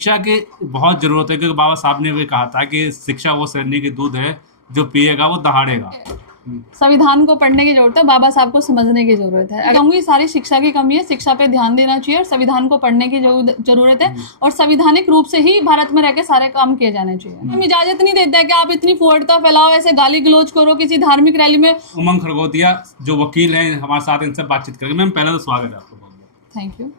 शिक्षा की बहुत ज़रूरत है, क्योंकि बाबा साहब ने भी कहा था कि शिक्षा वो शरणी की दूध है, जो पिएगा वो दहाड़ेगा। संविधान को पढ़ने की जरूरत है, बाबा साहब को समझने की जरूरत है। कहूंगी सारी शिक्षा की कमी है, शिक्षा पे ध्यान देना चाहिए और संविधान को पढ़ने की जरूरत है और संवैधानिक रूप से ही भारत में रह के सारे काम किए जाने चाहिए। हम इजाजत नहीं देते कि आप इतनी फुहड़ता फैलाओ, ऐसे गाली गलौज करो किसी धार्मिक रैली में। उमंग खरगोतिया जो वकील हैं हमारे साथ, इनसे बातचीत करेंगे। मैम पहले तो स्वागत है आपको बहुत बहुत। Thank you.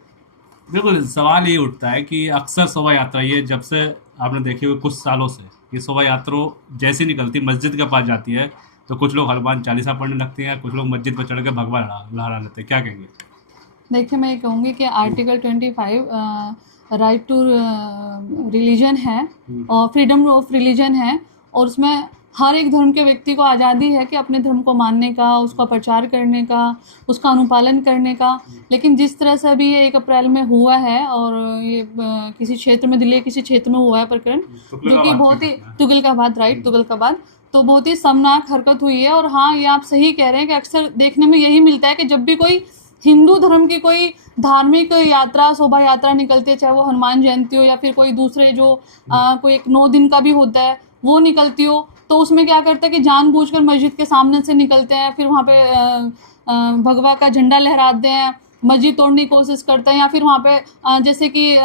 बिल्कुल, सवाल ये उठता है कि अक्सर शोभा यात्रा, ये जब से आपने देखी हुई कुछ सालों से, ये शोभा यात्रा जैसी निकलती मस्जिद के पास जाती है तो कुछ लोग हनुमान चालीसा पढ़ने लगते हैं, कुछ लोग मस्जिद पर चढ़ के भगवा लहरा लेते हैं, क्या कहेंगे? देखिए, मैं ये कहूँगी कि आर्टिकल 25 राइट टू रिलीजन है और फ्रीडम ऑफ रिलीजन है, और उसमें हर एक धर्म के व्यक्ति को आज़ादी है कि अपने धर्म को मानने का, उसका प्रचार करने का, उसका अनुपालन करने का। लेकिन जिस तरह से अभी ये 1 अप्रैल में हुआ है और ये किसी क्षेत्र में, दिल्ली किसी क्षेत्र में हुआ है प्रकरण, जो कि बहुत ही तुगलकाबाद, राइट, तुगलकाबाद, तो बहुत ही शर्मनाक हरकत हुई है। और हाँ, ये आप सही कह रहे हैं कि अक्सर देखने में यही मिलता है कि जब भी कोई हिंदू धर्म की कोई धार्मिक यात्रा, शोभा यात्रा निकलती है, चाहे वो हनुमान जयंती हो या फिर कोई दूसरे जो कोई एक 9 दिन का भी होता है वो निकलती हो, तो उसमें क्या करते हैं कि जानबूझकर मस्जिद के सामने से निकलते हैं, फिर वहाँ पे भगवा का झंडा लहराते हैं, मस्जिद तोड़ने की कोशिश करते हैं, या फिर वहाँ पे जैसे कि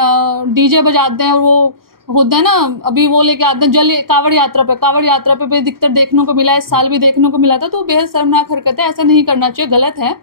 डीजे बजाते हैं और वो होता है ना, अभी वो लेके आते हैं जल कावड़ यात्रा पे भी अधिकतर देखने को मिला है, इस साल भी देखने को मिला था। तो बेहद शर्मनाक हरकत है, ऐसा नहीं करना चाहिए, गलत है।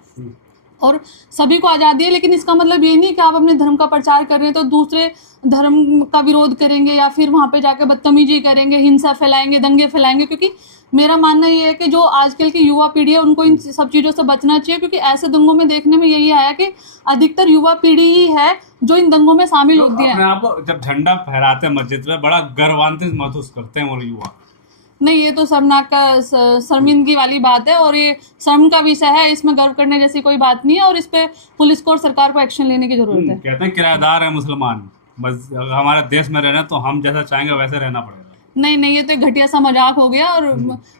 और सभी को आज़ादी है, लेकिन इसका मतलब ये नहीं कि आप अपने धर्म का प्रचार कर रहे हैं तो दूसरे धर्म का विरोध करेंगे या फिर वहाँ पे जाकर बदतमीजी करेंगे, हिंसा फैलाएंगे, दंगे फैलाएंगे। क्योंकि मेरा मानना ये है कि जो आजकल की युवा पीढ़ी है उनको इन सब चीज़ों से बचना चाहिए, क्योंकि ऐसे दंगों में देखने में यही आया कि अधिकतर युवा पीढ़ी ही है जो इन दंगों में शामिल होती है। आप जब झंडा फहराते हैं मस्जिद में, बड़ा गर्वान्वित महसूस करते हैं वो युवा। नहीं, ये तो शर्मनाक का शर्मिंदगी वाली बात है और ये शर्म का विषय है, इसमें गर्व करने जैसी कोई बात नहीं है और इस पे पुलिस को और सरकार को एक्शन लेने की जरूरत है। कहते हैं किराएदार है मुसलमान, बस हमारे देश में रहना तो हम जैसा चाहेंगे वैसे रहना पड़ेगा। नहीं, ये तो एक घटिया सा मजाक हो गया और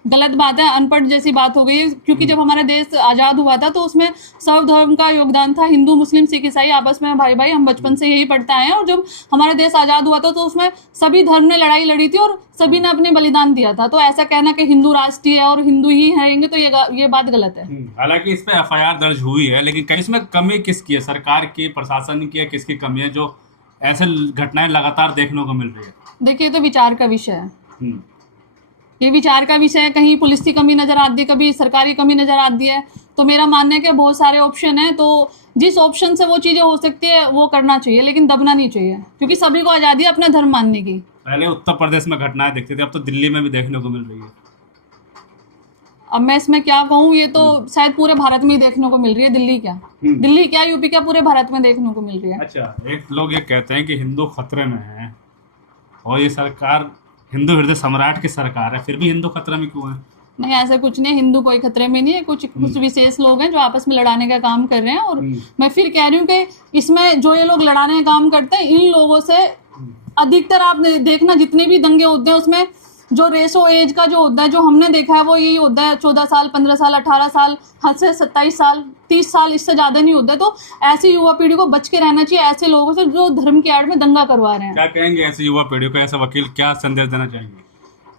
गलत बात है, अनपढ़ जैसी बात हो गई है। क्योंकि जब हमारा देश आज़ाद हुआ था तो उसमें सब धर्म का योगदान था, हिंदू मुस्लिम सिख ईसाई आपस में भाई भाई, हम बचपन से यही पढ़ते आए हैं। और जब हमारा देश आज़ाद हुआ था तो उसमें सभी धर्म ने लड़ाई लड़ी थी और सभी ने अपने बलिदान दिया था। तो ऐसा कहना कि हिंदू राष्ट्रीय है और हिंदू ही रहेंगे तो ये बात गलत है। हालांकि इस पे FIR दर्ज हुई है, लेकिन इसमें कमी किसकी है? सरकार की, प्रशासन की, किसकी कमी है जो ऐसे घटनाएं लगातार देखने को मिल रही है? देखिए, तो विचार का विषय है, ये विचार का विषय है। कहीं पुलिस की कमी नजर आती है, कभी सरकारी कमी नजर आती है। तो मेरा मानना है कि बहुत सारे ऑप्शन है, तो जिस ऑप्शन से वो चीजें हो सकती है वो करना चाहिए, लेकिन दबना नहीं चाहिए, क्योंकि सभी को आजादी है अपना धर्म मानने की। पहले उत्तर प्रदेश में घटनाएं देखते थे, अब तो दिल्ली में भी देखने को मिल रही है। अब मैं इसमें क्या कहूँ, ये तो शायद पूरे भारत में ही देखने को मिल रही है। दिल्ली क्या यूपी क्या, पूरे भारत में देखने को मिल रही है। अच्छा, एक लोग ये कहते हैं कि हिंदू खतरे में है और ये सरकार हिंदू हृदय सम्राट की सरकार है, फिर भी हिंदू खतरे में क्यों है? नहीं, ऐसा कुछ नहीं, हिंदू कोई खतरे में नहीं है। कुछ विशेष लोग हैं जो आपस में लड़ाने का काम कर रहे हैं। और मैं फिर कह रही हूँ कि इसमें जो ये लोग लड़ाने का काम करते हैं, इन लोगों से अधिकतर आप देखना जितने भी दंगे होते हैं उसमें जो रेशो एज का जो होता है, जो हमने देखा है वो यही होता है 14 साल, 15 साल, 18 साल, हद से 27 साल, 30 साल, इससे ज़्यादा नहीं होता है। तो ऐसी युवा पीढ़ी को बच के रहना चाहिए ऐसे लोगों से जो धर्म की आड़ में दंगा करवा रहे हैं। क्या कहेंगे ऐसी युवा पीढ़ी को, ऐसा वकील क्या संदेश देना चाहेंगे?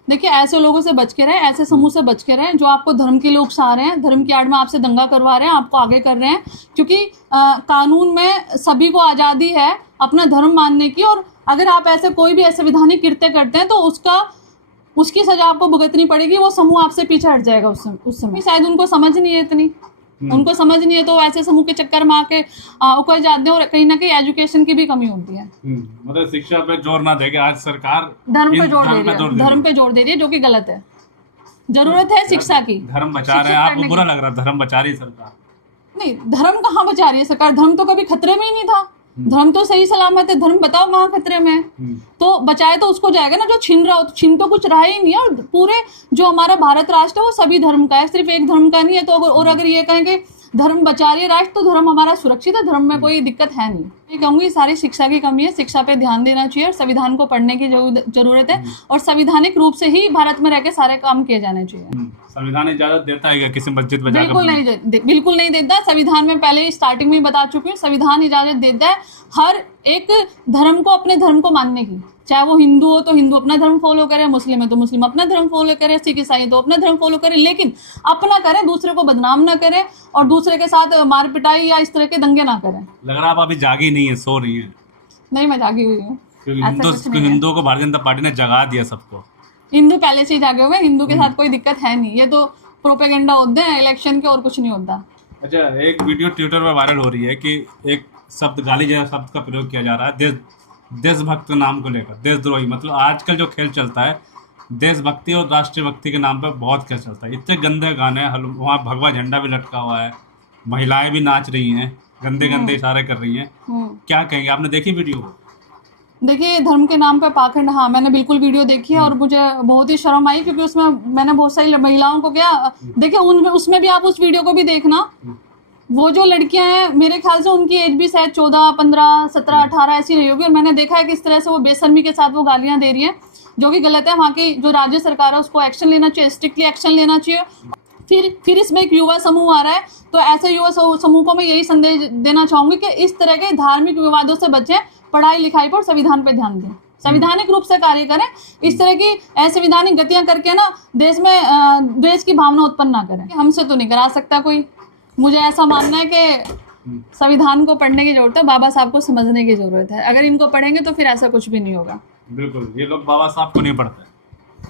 देखिए, ऐसे लोगों से बच के रहें, ऐसे समूह से बच के रहें जो आपको धर्म के लिए उकसा रहे हैं, धर्म की आड़ में आपसे दंगा करवा रहे हैं, आपको आगे कर रहे हैं। क्योंकि कानून में सभी को आज़ादी है अपना धर्म मानने की, और अगर आप ऐसे कोई भी असंवैधानिक कृत्य करते हैं तो उसकी सजा आपको भुगतनी पड़ेगी। वो समूह आपसे पीछे हट जाएगा उस समय। शायद उनको समझ नहीं है इतनी, उनको समझ नहीं है, तो ऐसे समूह के चक्कर में आके उकड़ जाते हैं। और कहीं ना कहीं एजुकेशन की भी कमी होती है। मतलब शिक्षा पे जोर ना देके आज सरकार धर्म पे जोर दे रही है, जो कि गलत है। जरूरत है शिक्षा की। धर्म बचा रहे हैं, आपको बुरा लग रहा है धर्म बचा रही है सरकार? नहीं, धर्म कहाँ बचा रही है सरकार? धर्म तो कभी खतरे में ही नहीं था, धर्म तो सही सलामत है। धर्म बताओ कहाँ खतरे में है? तो बचाए तो उसको जाएगा ना जो छीन रहा हो। छीन तो कुछ रहा ही नहीं है। और पूरे जो हमारा भारत राष्ट्र है वो सभी धर्म का है, सिर्फ एक धर्म का नहीं है। तो और अगर ये कहें कि धर्म बचा रही है राष्ट्र, तो धर्म हमारा सुरक्षित है, धर्म में कोई दिक्कत है नहीं। मैं कहूँगी सारी शिक्षा की कमी है, शिक्षा पे ध्यान देना चाहिए और संविधान को पढ़ने की जरूरत है और संवैधानिक रूप से ही भारत में रह के सारे काम किए जाने चाहिए। संविधान इजाजत देता है क्या किसी मस्जिद में जाकर? बिल्कुल नहीं देता। संविधान में पहले स्टार्टिंग में बता चुकी हूँ, संविधान इजाजत देता है हर एक धर्म को अपने धर्म को मानने की, चाहे वो हिंदू हो तो हिंदू अपना धर्म फॉलो करे, मुस्लिम है तो मुस्लिम अपना धर्म फॉलो करे, सिख ईसाई तो अपना धर्म फॉलो करे, लेकिन अपना करे, दूसरे को बदनाम ना करे और दूसरे के साथ मार पिटाई या इस तरह के दंगे ना करे। लग रहा है आप अभी जागी नहीं है, सो रही है। नहीं, मैं जागी हुई हूँ। हिंदुओं को भारतीय जनता पार्टी ने जगा दिया सबको। हिंदू पहले से ही जागे हुए, हिंदू के साथ कोई दिक्कत है नहीं, ये तो प्रोपेगेंडा होते हैं इलेक्शन के और कुछ नहीं होता। अच्छा, एक वीडियो ट्विटर पर वायरल हो रही है कि एक शब्द गाली जैसा शब्द का प्रयोग किया जा रहा है देशभक्त नाम को लेकर, देशद्रोही। मतलब आजकल जो खेल चलता है देशभक्ति और राष्ट्रीय भक्ति के नाम पर बहुत खेल चलता है। इतने गंदे गाने, वहाँ भगवा झंडा भी लटका हुआ है, महिलाएं भी नाच रही हैं, गंदे गंदे इशारे कर रही हैं। क्या कहेंगे, आपने देखी वीडियो को? देखिए, धर्म के नाम पर पाखंड, हाँ मैंने बिल्कुल वीडियो देखी है और मुझे बहुत ही शर्म आई क्योंकि उसमें मैंने बहुत सारी महिलाओं को क्या देखिए, उसमें भी आप उस वीडियो को भी देखना, वो जो लड़कियां हैं मेरे ख्याल से उनकी एज भी शायद 14, 15, 17, 18 ऐसी रही होगी और मैंने देखा है कि इस तरह से वो बेशर्मी के साथ वो गालियां दे रही है, जो कि गलत है। वहाँ की जो राज्य सरकार है उसको एक्शन लेना चाहिए, स्ट्रिक्टली एक्शन लेना चाहिए। फिर इसमें एक युवा समूह आ रहा है, तो ऐसे युवा समूह को मैं यही संदेश देना चाहूंगी कि इस तरह के धार्मिक विवादों से बचें, पढ़ाई लिखाई पर संविधान पे ध्यान दें, संवैधानिक रूप से कार्य करें। इस तरह की असंवैधानिक गतियां करके ना देश में देश की भावना उत्पन्न ना करें। हमसे तो नहीं करा सकता कोई। मुझे ऐसा मानना है कि संविधान को पढ़ने की जरूरत है, बाबा साहब को समझने की जरूरत है। अगर इनको पढ़ेंगे तो फिर ऐसा कुछ भी नहीं होगा। बिल्कुल, ये लोग बाबा साहब को नहीं पढ़ते।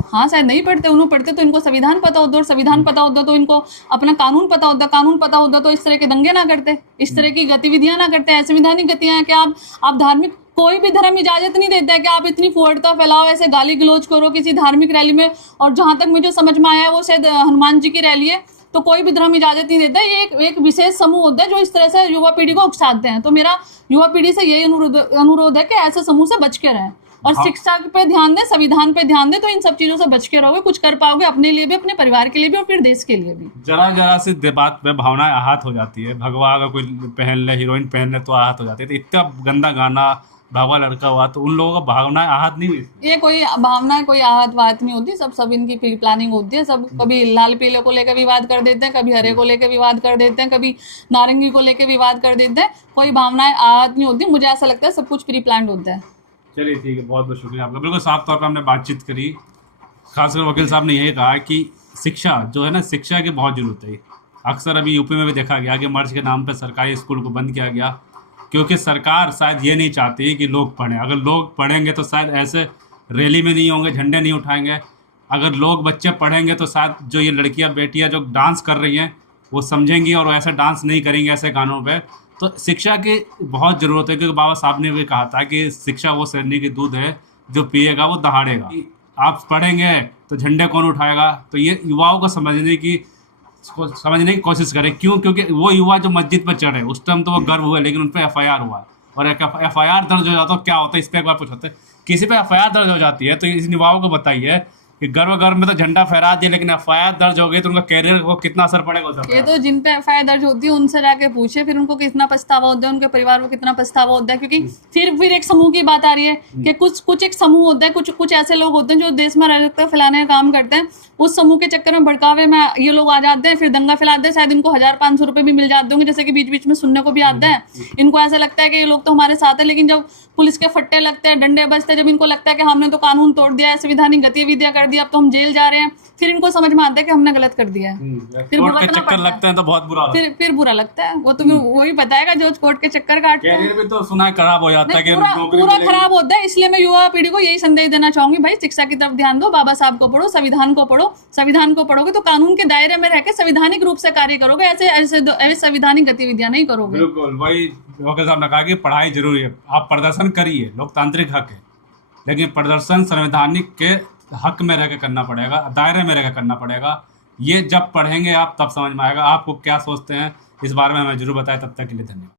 हाँ, शायद नहीं पढ़ते, उन्होंने पढ़ते तो इनको संविधान पता होता, और संविधान पता होता तो इनको अपना कानून पता होता, कानून पता होता तो इस तरह के दंगे ना करते, इस तरह की गतिविधियां ना करते। असंवैधानिक गतियां हैं कि आप धार्मिक, कोई भी धर्म इजाजत नहीं देता है कि आप इतनी फुहड़ता फैलाओ, ऐसे गाली गलौज करो किसी धार्मिक रैली में। और जहां तक मुझे समझ में आया है वो शायद हनुमान जी की रैली है, तो कोई भी धर्म इजाजत नहीं देता है। ये एक विशेष समूह होता है जो इस तरह से युवा पीढ़ी को उकसाते हैं। तो मेरा युवा पीढ़ी से यही अनुरोध है कि ऐसे समूह से बच के रहें और शिक्षा पे ध्यान दें, संविधान पे ध्यान दें, तो इन सब चीजों से बच के रहोगे, कुछ कर पाओगे अपने लिए भी, अपने परिवार के लिए भी और फिर देश के लिए भी। जरा सी बात पे भावनाएं आहत हो जाती है। भगवा अगर कोई पहन ले, हीरोइन पहन ले तो आहत हो जाती है। तो इतना गंदा गाना, भगवा लड़का हुआ, तो उन लोगों का भावनाएं आहत नहीं हुई? ये कोई भावना, कोई आहत बात नहीं होती। सब इनकी प्री प्लानिंग होती है। सब कभी लाल पीले को लेकर विवाद कर देते हैं, कभी हरे को लेकर विवाद कर देते हैं, कभी नारंगी को लेकर विवाद कर देते हैं। कोई भावनाएं आहत नहीं होती। मुझे ऐसा लगता है सब कुछ प्री प्लान्ड होता है। चलिए ठीक है, बहुत बहुत शुक्रिया आपका। बिल्कुल साफ तौर पर हमने बातचीत करी। खासकर वकील साहब ने यही कहा कि शिक्षा जो है ना, शिक्षा की बहुत ज़रूरत है। अक्सर अभी यूपी में भी देखा गया कि मर्ज के नाम पर सरकारी स्कूल को बंद किया गया, क्योंकि सरकार शायद ये नहीं चाहती कि लोग पढ़ें। अगर लोग पढ़ेंगे तो शायद ऐसे रैली में नहीं होंगे, झंडे नहीं उठाएंगे। अगर लोग बच्चे पढ़ेंगे तो शायद जो ये लड़कियां बेटियां जो डांस कर रही हैं वो समझेंगी और ऐसा डांस नहीं करेंगे ऐसे गानों पे। तो शिक्षा की बहुत ज़रूरत है, क्योंकि बाबा साहब ने भी कहा था कि शिक्षा वो शरणी की दूध है, जो पिएगा वो दहाड़ेगा। आप पढ़ेंगे तो झंडे कौन उठाएगा? तो ये युवाओं को समझने की कोशिश करें। क्यों? क्योंकि वो युवा जो मस्जिद पर चढ़े उस टाइम तो वो गर्व हुआ, लेकिन उन पर FIR हुआ है। और FIR दर्ज हो जाता है, क्या होता है इस पर एक बार पूछते हैं। किसी पे FIR दर्ज हो जाती है तो इस युवाओं को बताइए कि गर्व में तो झंडा फहरा दिया, लेकिन FIR दर्ज हो गई तो उनका कैरियर को कितना असर पड़ेगा? ये तो जिन पे FIR दर्ज होती है उनसे जाके पूछे, फिर उनको कितना पछतावा होता है, उनके परिवार को कितना पछतावा होता है। क्योंकि फिर एक समूह की बात आ रही है कि कुछ एक समूह होता है, कुछ ऐसे लोग होते हैं जो देश में अराजकता फैलाने का काम करते हैं। उस समूह के चक्कर में भड़कावे में ये लोग आ जाते हैं, फिर दंगा फैलाते हैं। शायद इनको 1000-500 रुपए भी मिल जाते होंगे, जैसे कि बीच बीच में सुनने को भी आता है। इनको ऐसा लगता है कि ये लोग तो हमारे साथ है, लेकिन जब पुलिस के फट्टे लगते हैं, डंडे बजते हैं, जब इनको लगता है कि हमने तो कानून तोड़ दिया है, संवैधानिक गतिविधियां कर दी, अब तो हम जेल जा रहे हैं, फिर इनको समझ में आता है कि हमने गलत कर दिया है। फिर कोर्ट के चक्कर लगते हैं तो बहुत बुरा फिर बुरा लगता है। वो तो वही बताएगा जो कोर्ट के चक्कर काटते हैं। कैरियर भी तो सुना है खराब हो जाता है कि पूरा खराब होता है। इसलिए मैं युवा पीढ़ी को यही संदेश देना चाहूंगी, भाई शिक्षा की तरफ ध्यान दो, बाबा साहब को पढ़ो, संविधान को पढ़ो। संविधान को पढ़ोगे तो कानून के दायरे में रहकर संवैधानिक रूप से कार्य करोगे, ऐसे संवैधानिक गतिविधियां नहीं करोगे। बिल्कुल, वही वकील साहब ने कहा कि पढ़ाई जरूरी है, आप प्रदर्शन करिए, लोकतांत्रिक हक है, लेकिन प्रदर्शन संवैधानिक के हक में रहकर करना पड़ेगा, दायरे में रहकर करना पड़ेगा। ये जब पढ़ेंगे आप तब समझ में आएगा। आपको क्या सोचते हैं इस बारे में हमें जरूर बताएं। तब तक के लिए धन्यवाद।